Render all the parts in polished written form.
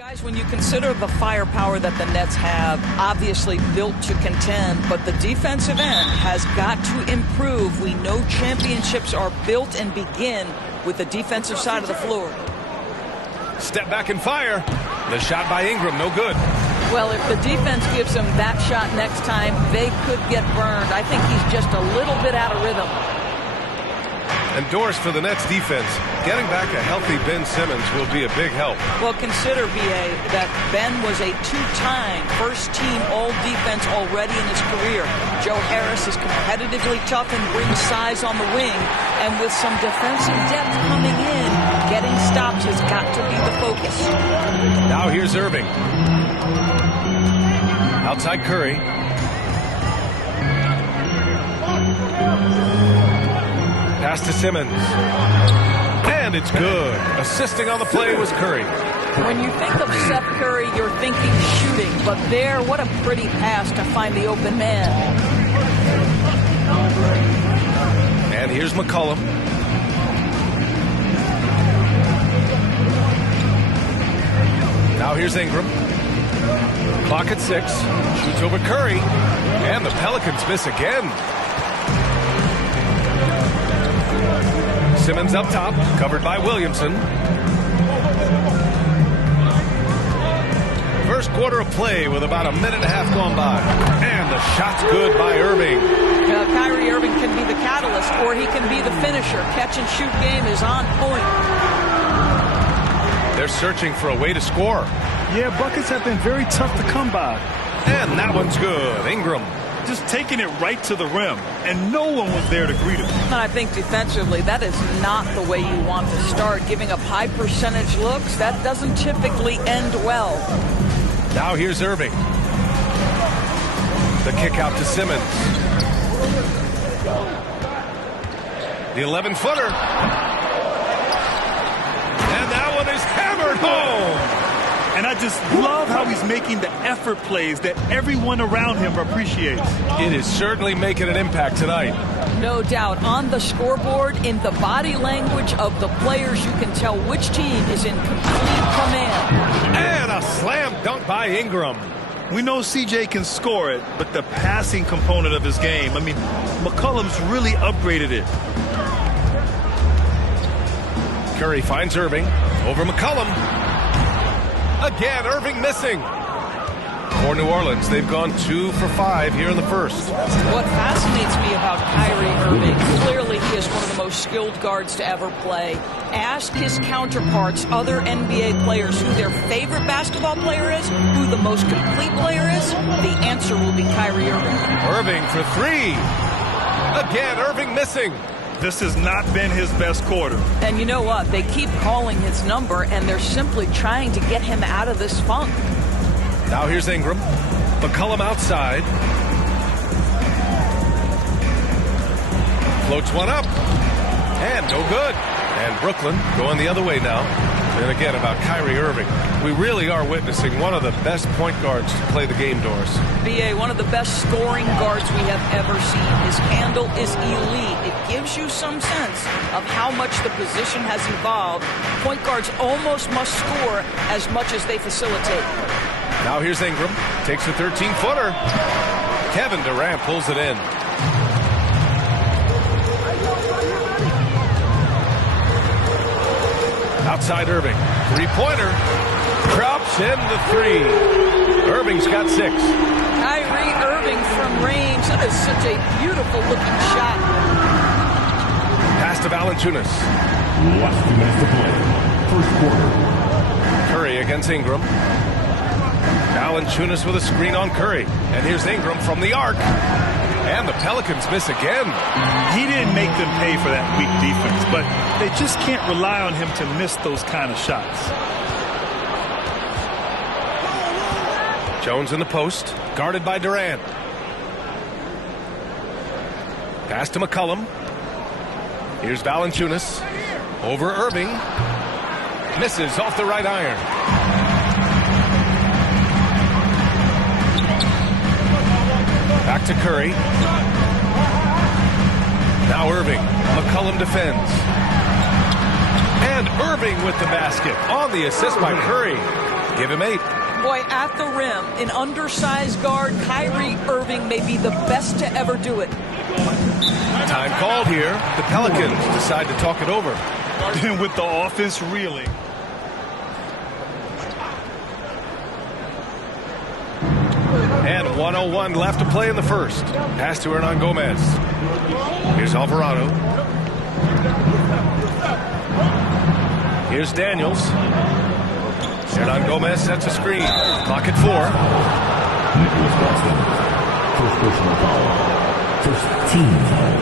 Guys, when you consider the firepower that the Nets have, obviously built to contend, but the defensive end has got to improve. We know championships are built and begin with the defensive side of the floor. Step back and fire. The shot by Ingram, no good. Well, if the defense gives him that shot next time, they could get burned. I think he's just a little bit out of rhythm. And Doris, for the Nets defense, getting back a healthy Ben Simmons will be a big help. Well, consider, BA, that Ben was a two-time first-team all-defense already in his career. Joe Harris is competitively tough and brings size on the wing. And with some defensive depth coming in, getting stops has got to be the focus. Now here's Irving. Outside Curry. Pass to Simmons. And it's good. Assisting on the play was Curry. When you think of Seth Curry, you're thinking shooting. But there, what a pretty pass to find the open man. And here's McCollum. Now here's Ingram. Clock at 6. Shoots over Curry. And the Pelicans miss again. Simmons up top, covered by Williamson. First quarter of play with about a minute and a half gone by. And the shot's good by Irving. Kyrie Irving can be the catalyst, or he can be the finisher. Catch and shoot game is on point. They're searching for a way to score. Yeah, buckets have been very tough to come by. And that one's good. Ingram. Just taking it right to the rim, and no one was there to greet him. And I think defensively, that is not the way you want to start. Giving up high percentage looks, that doesn't typically end well. Now here's Irving. The kick out to Simmons. The 11-footer. And that one is hammered home. And I just love how he's making the effort plays that everyone around him appreciates. It is certainly making an impact tonight. No doubt. On the scoreboard, in the body language of the players, you can tell which team is in complete command. And a slam dunk by Ingram. We know CJ can score it, but the passing component of his game, I mean, McCollum's really upgraded it. Curry finds Irving over McCollum. Again, Irving missing. For New Orleans, they've gone 2 for 5 here in the first. What fascinates me about Kyrie Irving, clearly he is one of the most skilled guards to ever play. Ask his counterparts, other NBA players, who their favorite basketball player is, who the most complete player is. The answer will be Kyrie Irving. Irving for 3. Again, Irving missing. This has not been his best quarter. And you know what? They keep calling his number, and they're simply trying to get him out of this funk. Now here's Ingram. McCollum outside. Floats one up. And no good. And Brooklyn going the other way now. And again, about Kyrie Irving. We really are witnessing one of the best point guards to play the game, Doris. BA, one of the best scoring guards we have ever seen. His handle is elite. It gives you some sense of how much the position has evolved. Point guards almost must score as much as they facilitate. Now here's Ingram. Takes a 13-footer. Kevin Durant pulls it in. Outside Irving. Three-pointer. Drops in the 3. Irving's got 6. Kyrie Irving from range. That is such a beautiful-looking shot. Pass to Valanciunas. Last 2 minutes to play. First quarter. Curry against Ingram. Valanciunas with a screen on Curry. And here's Ingram from the arc. And the Pelicans miss again. He didn't make them pay for that weak defense, but they just can't rely on him to miss those kind of shots. Jones in the post, guarded by Durant. Pass to McCollum. Here's Valanciunas. Over Irving. Misses off the right iron. Back to Curry. Now Irving. McCollum defends. And Irving with the basket on the assist by Curry. Give him 8. Boy, at the rim, an undersized guard, Kyrie Irving may be the best to ever do it. Time called here. The Pelicans decide to talk it over. And with the offense reeling. And 1:01 left to play in the first. Pass to Hernan Gomez. Here's Alvarado. Here's Daniels. Hernan Gomez sets a screen. Clock at 4. First personal foul. First team foul.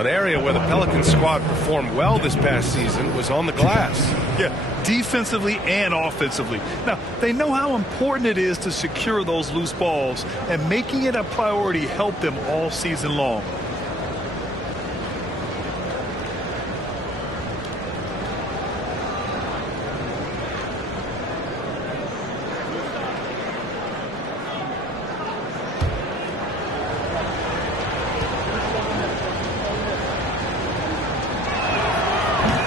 An area where the Pelicans squad performed well this past season was on the glass. Yeah, defensively and offensively. Now, they know how important it is to secure those loose balls, and making it a priority helped them all season long.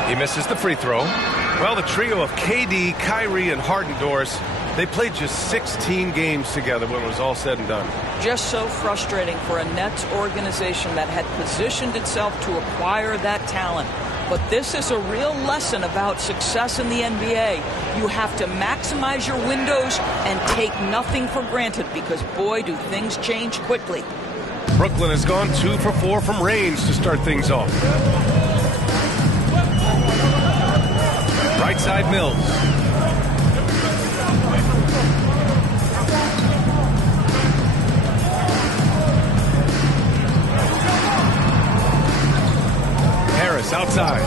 He misses the free throw. Well, the trio of KD, Kyrie, and Harden, Doris, they played just 16 games together when it was all said and done. Just so frustrating for a Nets organization that had positioned itself to acquire that talent. But this is a real lesson about success in the NBA. You have to maximize your windows and take nothing for granted because, boy, do things change quickly. Brooklyn has gone 2 for 4 from range to start things off. Right side Mills. Harris outside.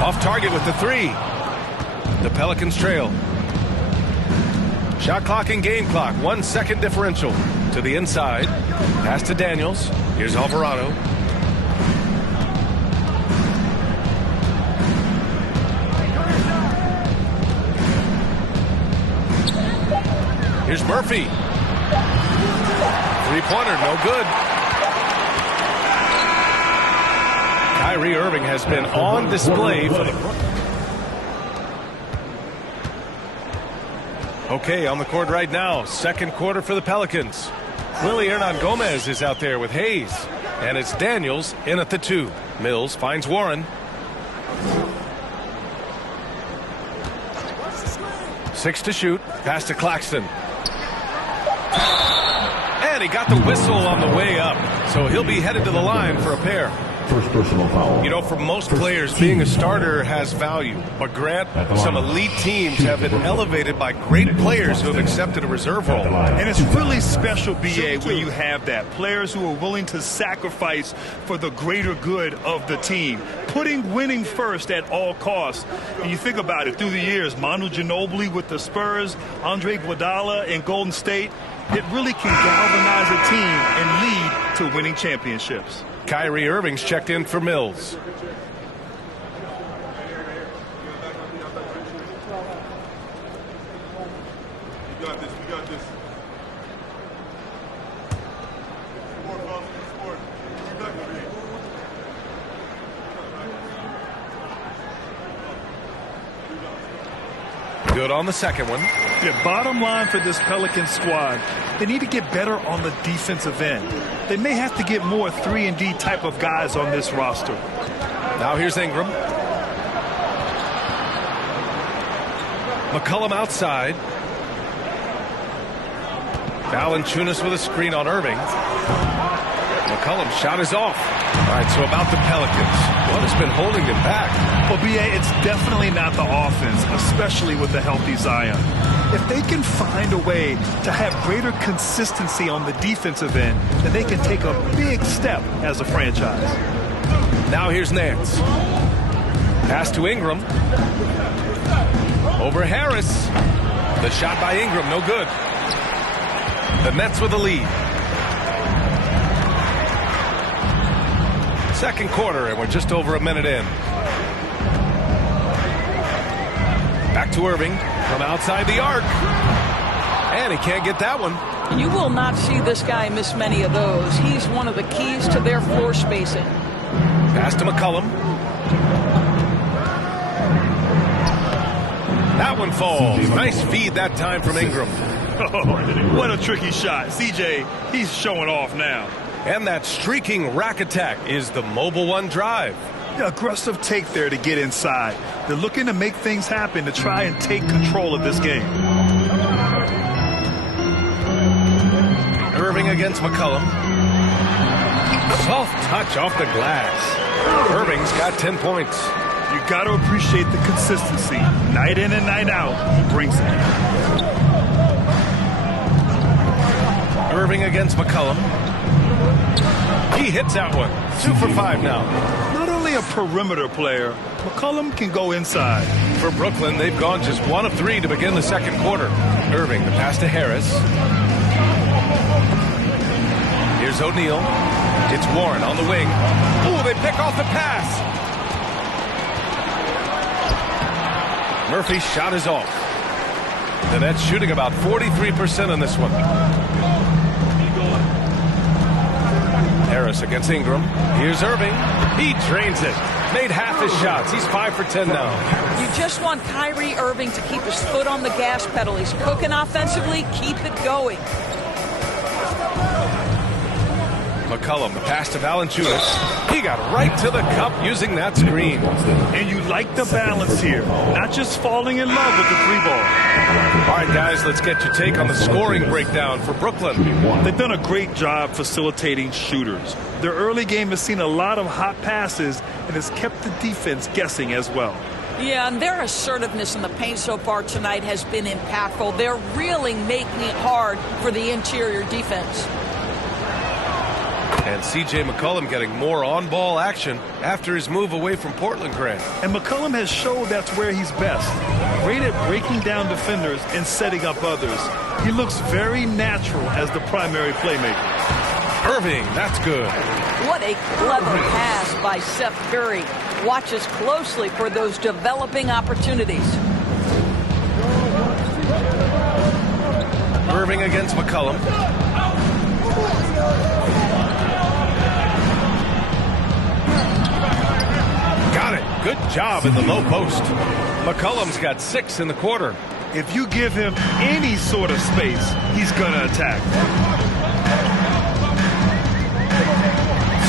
Off target with the 3. The Pelicans trail. Shot clock and game clock. 1 second differential. To the inside. Pass to Daniels. Here's Alvarado. Here's Murphy. Three-pointer, no good. Kyrie Irving has been on display for the... Okay, on the court right now. Second quarter for the Pelicans. Willie Hernan Gomez is out there with Hayes. And it's Daniels in at the 2. Mills finds Warren. 6 to shoot. Pass to Claxton. And he got the whistle on the way up. So he'll be headed to the line for a pair. First personal foul. You know, for most players, being a starter has value. But Grant, some elite teams have been elevated by great players who have accepted a reserve role. And it's really special, BA, when you have that. Players who are willing to sacrifice for the greater good of the team. Putting winning first at all costs. And you think about it, through the years, Manu Ginobili with the Spurs, Andre Iguodala in Golden State, it really can galvanize a team and lead to winning championships. Kyrie Irving's checked in for Mills. We got this. We got this. Good on the second one. Yeah, bottom line for this Pelican squad, they need to get better on the defensive end. They may have to get more 3-and-D type of guys on this roster. Now here's Ingram. McCollum outside. Valanciunas with a screen on Irving. McCollum's shot is off. All right, so about the Pelicans. What has been holding them back? Well, BA, it's definitely not the offense, especially with the healthy Zion. If they can find a way to have greater consistency on the defensive end, then they can take a big step as a franchise. Now here's Nance. Pass to Ingram. Over Harris. The shot by Ingram, no good. The Nets with the lead. Second quarter, and we're just over a minute in. Back to Irving from outside the arc. And he can't get that one. You will not see this guy miss many of those. He's one of the keys to their floor spacing. Pass to McCollum. That one falls. Nice feed that time from Ingram. Oh, what a tricky shot. CJ, he's showing off now. And that streaking rack attack is the mobile one drive. The aggressive take there to get inside. They're looking to make things happen to try and take control of this game. Irving against McCollum. Soft touch off the glass. Irving's got 10 points. You got to appreciate the consistency. Night in and night out, he brings it. Irving against McCollum. He hits that one. 2 for 5 now. Not only a perimeter player, McCollum can go inside. For Brooklyn, they've gone just 1 of 3 to begin the second quarter. Irving, the pass to Harris. Here's O'Neal. It's Warren on the wing. Ooh, they pick off the pass. Murphy's shot is off. The Nets shooting about 43% on this one. Harris against Ingram. Here's Irving. He drains it. Made half his shots. He's 5 for 10 now. You just want Kyrie Irving to keep his foot on the gas pedal. He's cooking offensively. Keep it going. McCollum, the pass to Valanciunas. He got right to the cup using that screen. And you like the balance here. Not just falling in love with the 3-ball. All right, guys, let's get your take on the scoring breakdown for Brooklyn. They've done a great job facilitating shooters. Their early game has seen a lot of hot passes and has kept the defense guessing as well. Yeah, and their assertiveness in the paint so far tonight has been impactful. They're really making it hard for the interior defense. And C.J. McCollum getting more on-ball action after his move away from Portland, Grant. And McCollum has showed that's where he's best. Great at breaking down defenders and setting up others. He looks very natural as the primary playmaker. Irving, that's good. What a clever pass by Seth Curry. Watches closely for those developing opportunities. Irving against McCollum. Got it. Good job in the low post. McCollum's got 6 in the quarter. If you give him any sort of space, he's going to attack.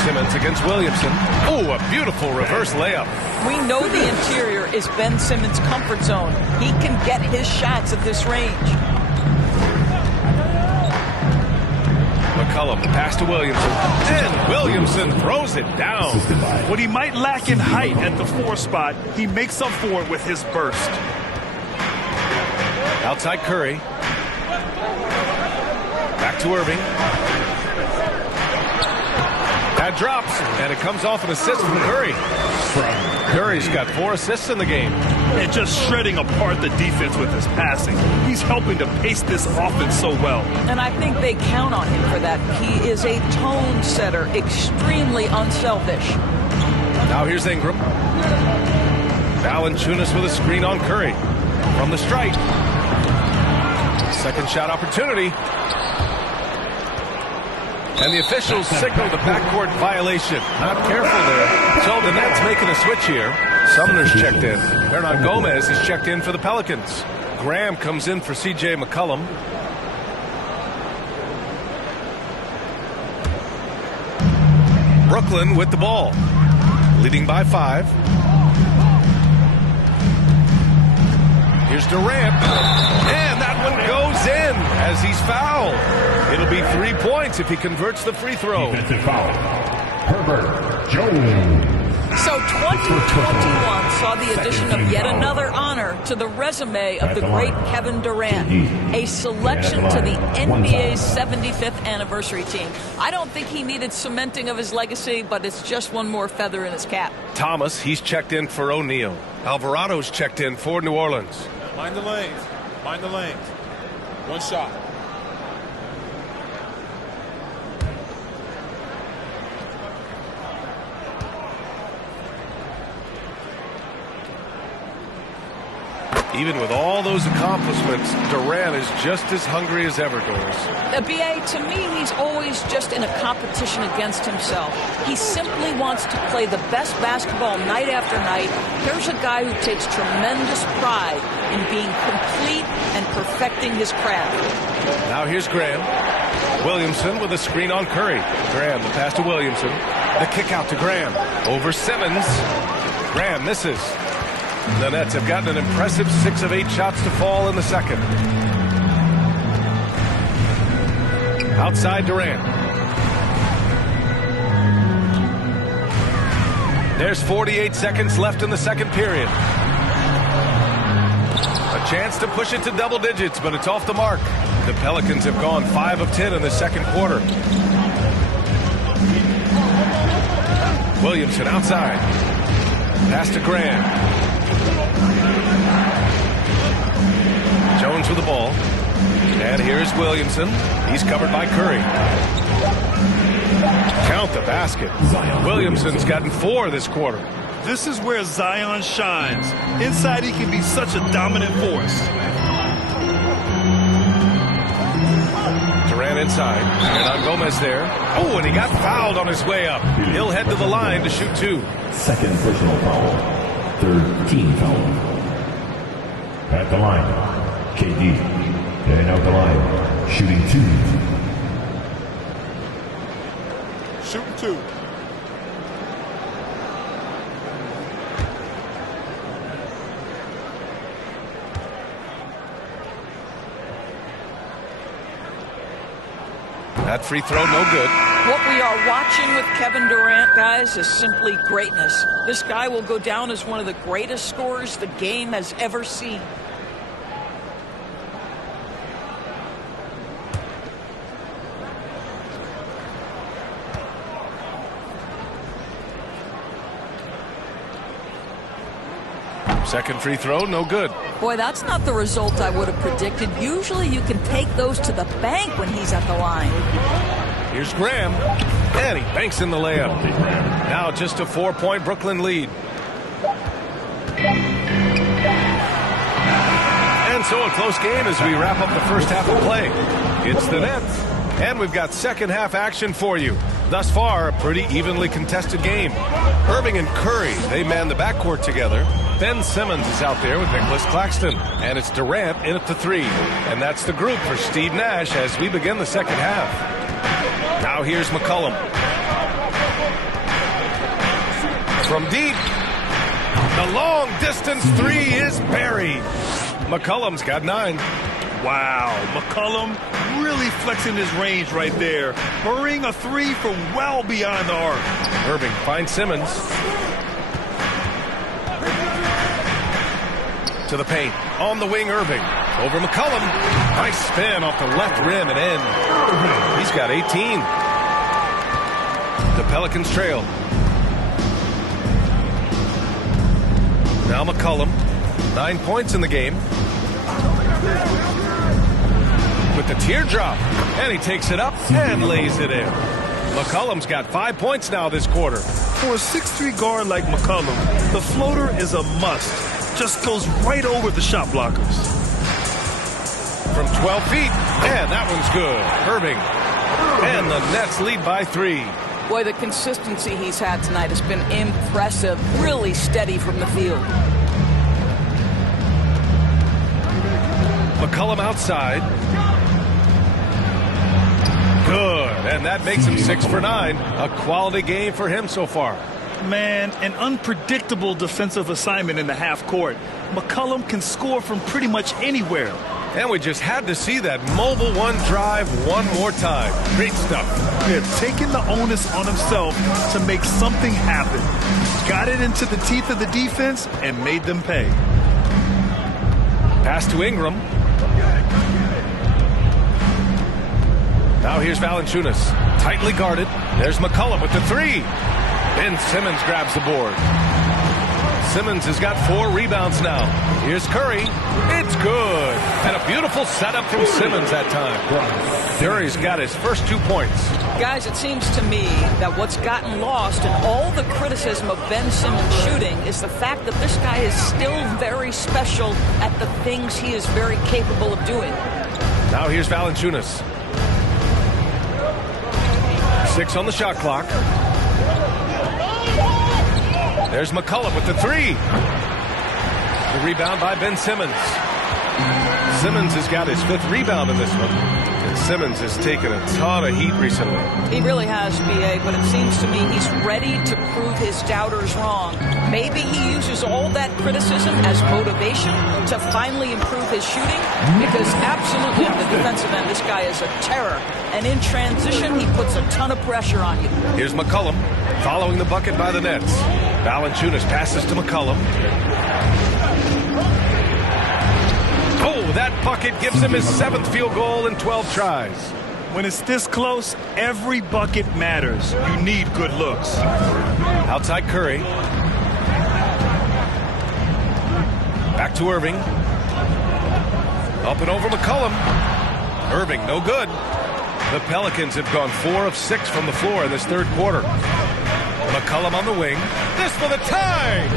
Simmons against Williamson. Oh, a beautiful reverse layup. We know the interior is Ben Simmons' comfort zone. He can get his shots at this range. McCollum, the pass to Williamson. And Williamson throws it down. What he might lack in height at the 4 spot, he makes up for it with his burst. Outside Curry. Back to Irving. That drops, and it comes off an assist from Curry. Curry's got 4 assists in the game. And just shredding apart the defense with his passing. He's helping to pace this offense so well. And I think they count on him for that. He is a tone setter, extremely unselfish. Now here's Ingram. Valanciunas with a screen on Curry. From the stripe. Second shot opportunity. And the officials signal the backcourt violation. Not careful there. So the Nets making a switch here. Sumner's checked in. Hernan Gomez is checked in for the Pelicans. Graham comes in for C.J. McCollum. Brooklyn with the ball. Leading by 5. Here's Durant. And that one goes in as he's fouled. It'll be 3 points if he converts the free throw. Defensive foul. Herbert Jones. So 2021 saw the addition of yet another honor to the resume of the great Kevin Durant, a selection to the NBA's 75th anniversary team. I don't think he needed cementing of his legacy, but it's just one more feather in his cap. Thomas, he's checked in for O'Neal. Alvarado's checked in for New Orleans. Mind the lanes. Mind the lanes. One shot. Even with all those accomplishments, Durant is just as hungry as ever, Doris. BA, to me, he's always just in a competition against himself. He simply wants to play the best basketball night after night. Here's a guy who takes tremendous pride in being complete and perfecting his craft. Now here's Graham. Williamson with a screen on Curry. Graham, the pass to Williamson. The kick out to Graham. Over Simmons. Graham misses. The Nets have gotten an impressive 6 of 8 shots to fall in the second. Outside Durant. There's 48 seconds left in the second period. A chance to push it to double digits, but it's off the mark. The Pelicans have gone 5 of 10 in the second quarter. Williamson outside. Pass to Graham. Jones with the ball. And here's Williamson. He's covered by Curry. Count the basket. Williamson's gotten 4 this quarter. This is where Zion shines. Inside, he can be such a dominant force. Durant inside. And on Gomez there. Oh, and he got fouled on his way up. He'll head to the line to shoot 2. Second personal foul. Third team foul. At the line, KD. And out the line, shooting 2. Shooting 2. That free throw, no good. What we are watching with Kevin Durant, guys, is simply greatness. This guy will go down as one of the greatest scorers the game has ever seen. Second free throw, no good. Boy, that's not the result I would have predicted. Usually you can take those to the bank when he's at the line. Here's Graham, and he banks in the layup. Now just a 4-point Brooklyn lead. And so a close game as we wrap up the first half of play. It's the Nets, and we've got second half action for you. Thus far, a pretty evenly contested game. Irving and Curry, they man the backcourt together. Ben Simmons is out there with Nicholas Claxton. And it's Durant in at the 3. And that's the group for Steve Nash as we begin the second half. Now here's McCollum. From deep. The long distance 3 is buried. McCollum's got 9. Wow, McCollum really flexing his range right there. Burying a 3 from well beyond the arc. Irving finds Simmons. To the paint. On the wing, Irving. Over McCollum. Nice spin off the left rim and in. He's got 18. The Pelicans trail. Now McCollum. 9 points in the game. With the teardrop. And he takes it up and lays it in. McCollum's got 5 points now this quarter. For a 6'3" guard like McCollum, the floater is a must. Just goes right over the shot blockers. From 12 feet, and that one's good. Irving. And the Nets lead by 3. Boy, the consistency he's had tonight has been impressive. Really steady from the field. McCollum outside. Good, and that makes him 6 for 9. A quality game for him so far. Man, an unpredictable defensive assignment in the half court. McCollum can score from pretty much anywhere. And we just had to see that mobile one drive one more time. Great stuff. Yeah, taking the onus on himself to make something happen. Got it into the teeth of the defense and made them pay. Pass to Ingram. Now here's Valanciunas. Tightly guarded. There's McCollum with the 3. Ben Simmons grabs the board. Simmons has got 4 rebounds now. Here's Curry. It's good. And a beautiful setup from Simmons that time. Curry's got his first 2 points. Guys, it seems to me that what's gotten lost in all the criticism of Ben Simmons shooting is the fact that this guy is still very special at the things he is very capable of doing. Now here's Valanciunas. 6 on the shot clock. There's McCollum with the 3. The rebound by Ben Simmons. Simmons has got his 5th rebound in this one. And Simmons has taken a ton of heat recently. He really has, B.A., but it seems to me he's ready to prove his doubters wrong. Maybe he uses all that criticism as motivation to finally improve his shooting, because absolutely on the defensive end, this guy is a terror. And in transition, he puts a ton of pressure on you. Here's McCollum following the bucket by the Nets. Valanciunas passes to McCollum. Oh, that bucket gives him his 7th field goal in 12 tries. When it's this close, every bucket matters. You need good looks. Outside Curry. Back to Irving. Up and over McCollum. Irving, no good. The Pelicans have gone 4 of 6 from the floor in this 3rd quarter. McCollum on the wing. This for the tie!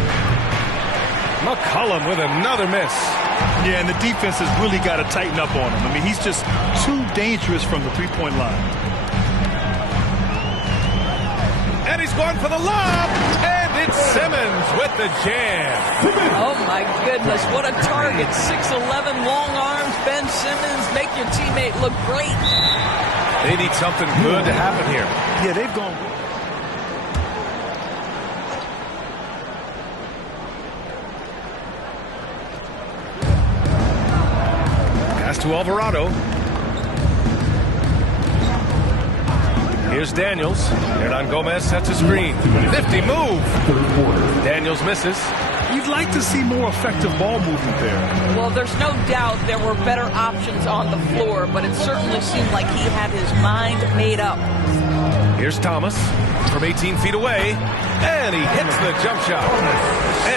McCollum with another miss. Yeah, and the defense has really got to tighten up on him. I mean, he's just too dangerous from the three-point line. And he's going for the lob. And it's Simmons with the jam. Oh, my goodness. What a target. 6'11", long arms. Ben Simmons, make your teammate look great. They need something good to happen here. Yeah, they've gone... Pass to Alvarado. Here's Daniels. Hernan Gomez sets a screen. 50 move. Daniels misses. You'd like to see more effective ball movement there. Well, there's no doubt there were better options on the floor, but it certainly seemed like he had his mind made up. Here's Thomas from 18 feet away, and he hits the jump shot.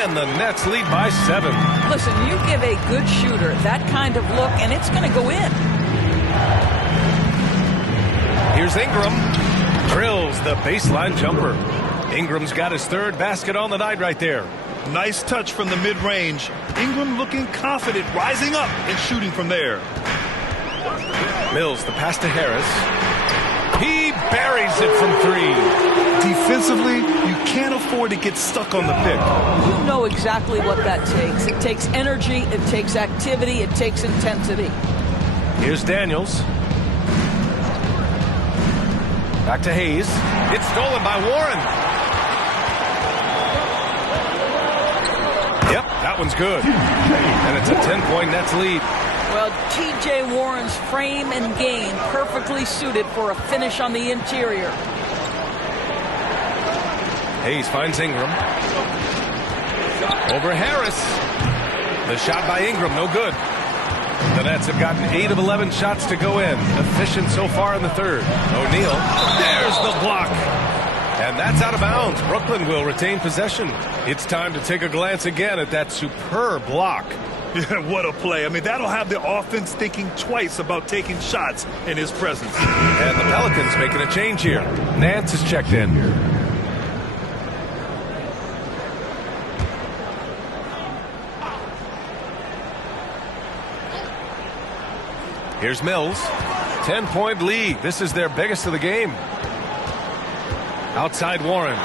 And the Nets lead by 7. Listen, you give a good shooter that kind of look, and it's going to go in. Here's Ingram. Drills the baseline jumper. Ingram's got his 3rd basket on the night right there. Nice touch from the mid-range. Ingram looking confident, rising up and shooting from there. Mills, the pass to Harris. He buries it from 3. Defensively, you can't afford to get stuck on the pick. You know exactly what that takes. It takes energy, it takes activity, it takes intensity. Here's Daniels. Back to Hayes. It's stolen by Warren. Yep, that one's good. And it's a 10-point Nets lead. Well, T.J. Warren's frame and game perfectly suited for a finish on the interior. Hayes finds Ingram. Over Harris. The shot by Ingram, no good. The Nets have gotten 8 of 11 shots to go in. Efficient so far in the 3rd. O'Neal. There's the block. And that's out of bounds. Brooklyn will retain possession. It's time to take a glance again at that superb block. Yeah, what a play. I mean, that'll have the offense thinking twice about taking shots in his presence. And the Pelicans making a change here. Nance is checked in. Here's Mills. 10-point lead. This is their biggest of the game. Outside Warren.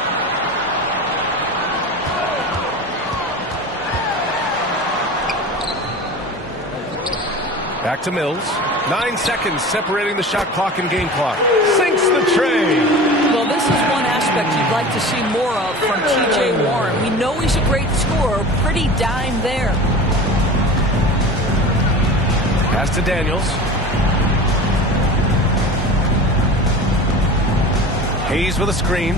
Back to Mills. 9 seconds separating the shot clock and game clock. Sinks the tray. Well, this is one aspect you'd like to see more of from T.J. Warren. We know he's a great scorer. Pretty dime there. Pass to Daniels. Hayes with a screen.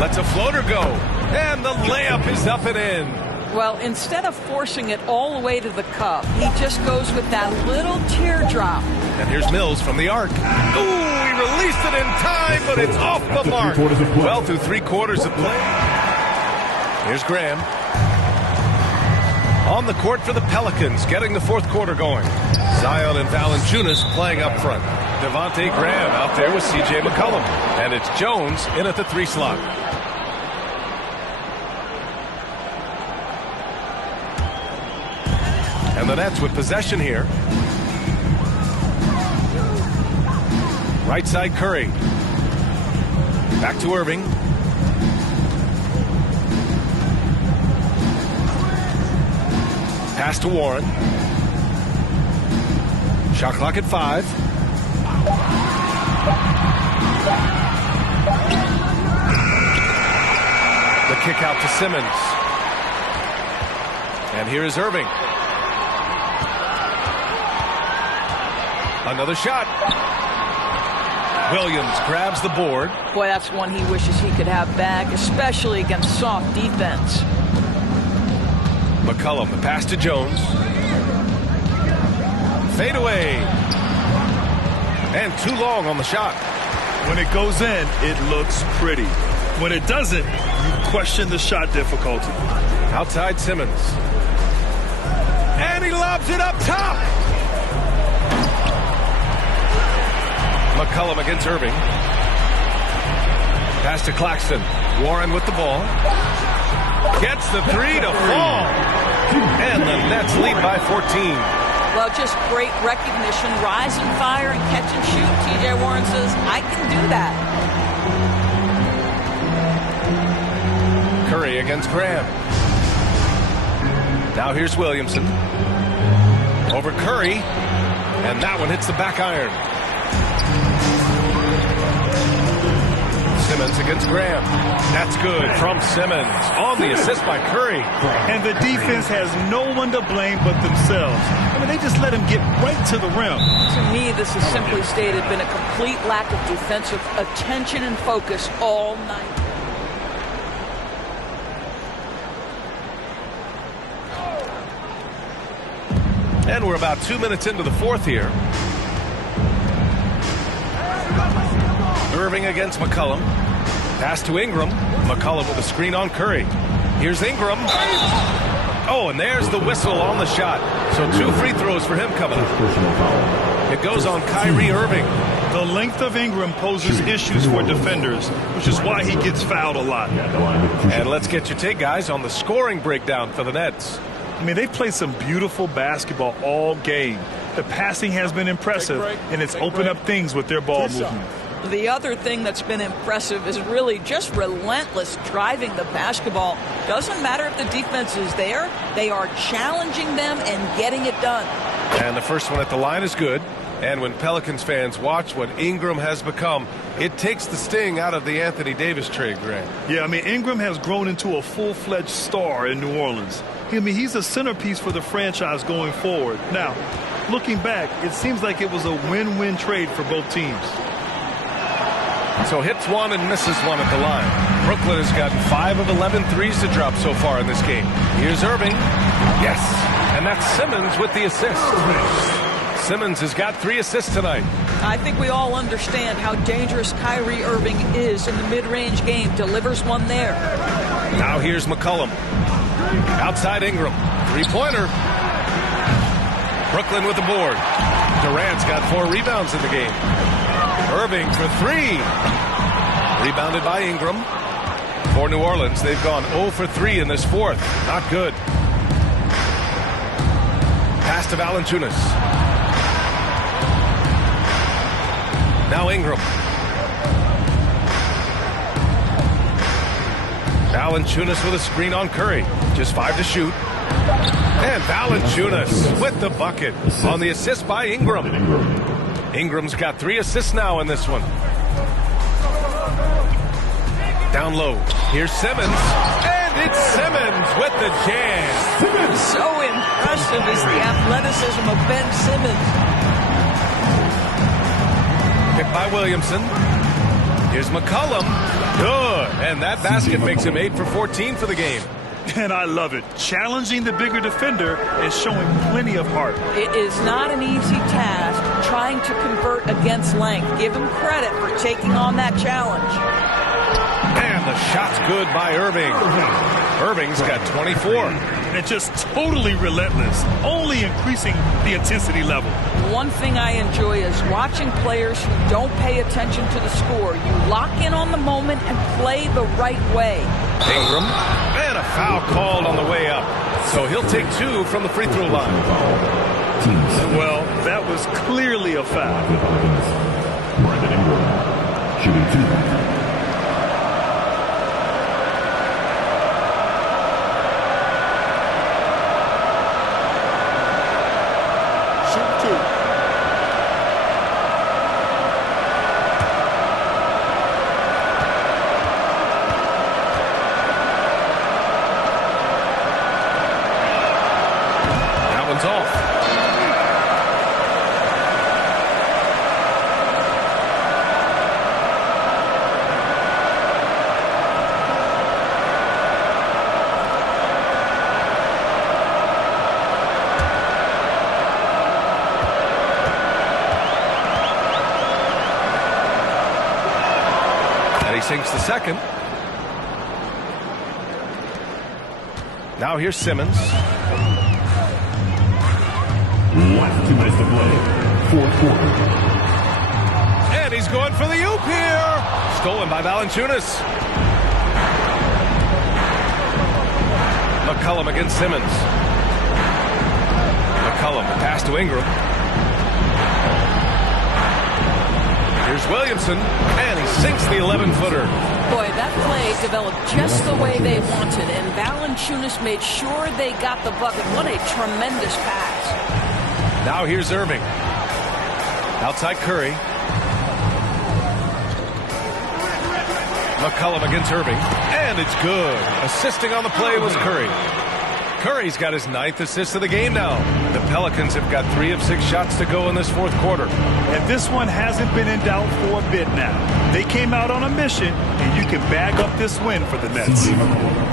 Lets a floater go. And the layup is up and in. Well, instead of forcing it all the way to the cup, he just goes with that little teardrop. And here's Mills from the arc. Ooh, he released it in time, but it's off the mark. Well, through 3 quarters of play. Here's Graham. On the court for the Pelicans, getting the fourth quarter going. Zion and Valanciunas playing up front. Devontae Graham out there with C.J. McCollum. And it's Jones in at the 3 slot. And the Nets with possession here. Right side Curry. Back to Irving. Pass to Warren. Shot clock at 5. The kick out to Simmons. And here is Irving. Another shot. Williams grabs the board. Boy, that's one he wishes he could have back, especially against soft defense. McCollum, the pass to Jones. Fade away. And too long on the shot. When it goes in, it looks pretty. When it doesn't, you question the shot difficulty. Outside Simmons. And he lobs it up top. McCollum against Irving. Pass to Claxton. Warren with the ball. Gets the 3 to fall. And the Nets lead by 14. Well, just great recognition. Rise and fire and catch and shoot. T.J. Warren says, I can do that. Curry against Graham. Now here's Williamson. Over Curry. And that one hits the back iron. Simmons against Graham. That's good from Simmons on the assist by Curry. And the defense has no one to blame but themselves. I mean, they just let him get right to the rim. To me, this has simply stated been a complete lack of defensive attention and focus all night. And we're about 2 minutes into the fourth here. Irving against McCollum. Pass to Ingram. McCollum with a screen on Curry. Here's Ingram. Oh, and there's the whistle on the shot. So 2 free throws for him coming up. It goes on Kyrie Irving. The length of Ingram poses issues for defenders, which is why he gets fouled a lot. And let's get your take, guys, on the scoring breakdown for the Nets. I mean, they've played some beautiful basketball all game. The passing has been impressive, and it's opened up things with their ball movement. The other thing that's been impressive is really just relentless driving the basketball. Doesn't matter if the defense is there. They are challenging them and getting it done. And the first one at the line is good. And when Pelicans fans watch what Ingram has become, it takes the sting out of the Anthony Davis trade, Grant. Yeah, I mean, Ingram has grown into a full-fledged star in New Orleans. I mean, he's a centerpiece for the franchise going forward. Now, looking back, it seems like it was a win-win trade for both teams. So hits one and misses one at the line. Brooklyn has gotten 5 of 11 threes to drop so far in this game. Here's Irving. Yes. And that's Simmons with the assist. Simmons has got 3 assists tonight. I think we all understand how dangerous Kyrie Irving is in the mid-range game. Delivers one there. Now here's McCollum. Outside Ingram. 3-pointer. Brooklyn with the board. Durant's got 4 rebounds in the game. Irving for 3. Rebounded by Ingram. For New Orleans, they've gone 0 for 3 in this fourth. Not good. Pass to Valanciunas. Now Ingram. Valanciunas with a screen on Curry. Just 5 to shoot. And Valanciunas with the bucket on the assist by Ingram. Ingram's got 3 assists now in this one. Down low. Here's Simmons. And it's Simmons with the jam. So impressive is the athleticism of Ben Simmons. Picked by Williamson. Here's McCollum. Good. And that basket makes him 8 for 14 for the game. And I love it. Challenging the bigger defender and showing plenty of heart. It is not an easy task trying to convert against length. Give him credit for taking on that challenge. And the shot's good by Irving. Irving's got 24. And just totally relentless, only increasing the intensity level. One thing I enjoy is watching players who don't pay attention to the score. You lock in on the moment and play the right way. Ingram, and a foul called on the way up. So he'll take 2 from the free throw line. Well, that was clearly a foul. Shooting 2. Sinks the second. Now here's Simmons. Last 2 minutes to play. Fourth quarter. And he's going for the oop here. Stolen by Valanciunas. McCollum against Simmons. McCollum, pass to Ingram. Here's Williamson, and he sinks the 11-footer. Boy, that play developed just the way they wanted, and Valanciunas made sure they got the bucket. What a tremendous pass. Now here's Irving. Outside Curry. McCollum against Irving, and it's good. Assisting on the play was Curry. Curry's got his 9th assist of the game now. The Pelicans have got 3 of 6 shots to go in this fourth quarter. And this one hasn't been in doubt for a bit now. They came out on a mission, and you can bag up this win for the Nets.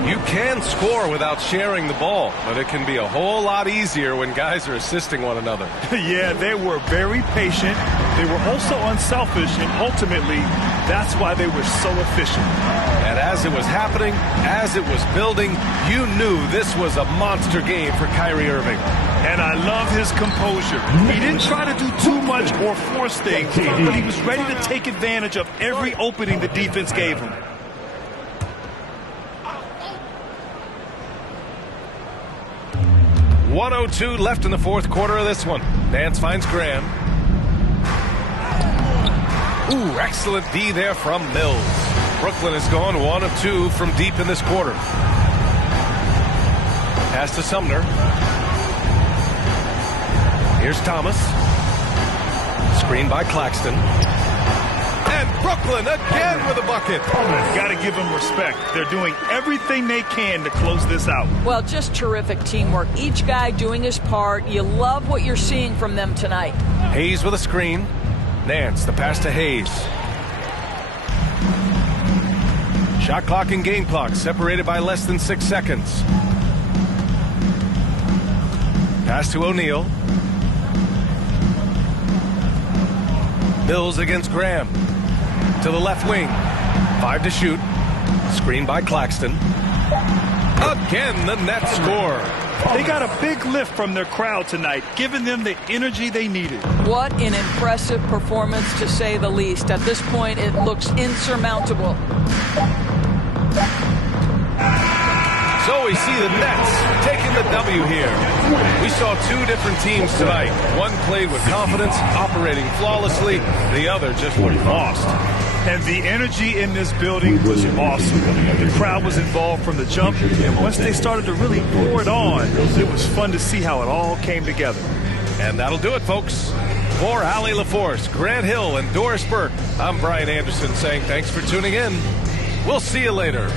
You can score without sharing the ball, but it can be a whole lot easier when guys are assisting one another. Yeah, they were very patient. They were also unselfish, and ultimately, that's why they were so efficient. And as it was happening, as it was building, you knew this was a monster game for Kyrie Irving. And I love his composure. He didn't try to do too much or force things, but he was ready to take advantage of every opening the defense gave him. .102 left in the fourth quarter of this one. Nance finds Graham. Ooh, excellent D there from Mills. Brooklyn has gone 1 of 2 from deep in this quarter. Pass to Sumner. Here's Thomas. Screen by Claxton. And Brooklyn again with a bucket. Got to give them respect. They're doing everything they can to close this out. Well, just terrific teamwork. Each guy doing his part. You love what you're seeing from them tonight. Hayes with a screen. Nance, the pass to Hayes. Shot clock and game clock separated by less than 6 seconds. Pass to O'Neal. Mills against Graham. To the left wing. 5 to shoot. Screen by Claxton. Again, the Nets score. They got a big lift from their crowd tonight, giving them the energy they needed. What an impressive performance, to say the least. At this point, it looks insurmountable. So we see the Nets taking the W here. We saw 2 different teams tonight. One played with confidence, operating flawlessly. The other just looked lost. And the energy in this building was awesome. The crowd was involved from the jump, and once they started to really pour it on, it was fun to see how it all came together. And that'll do it, folks. For Allie LaForce, Grant Hill, and Doris Burke, I'm Brian Anderson saying thanks for tuning in. We'll see you later.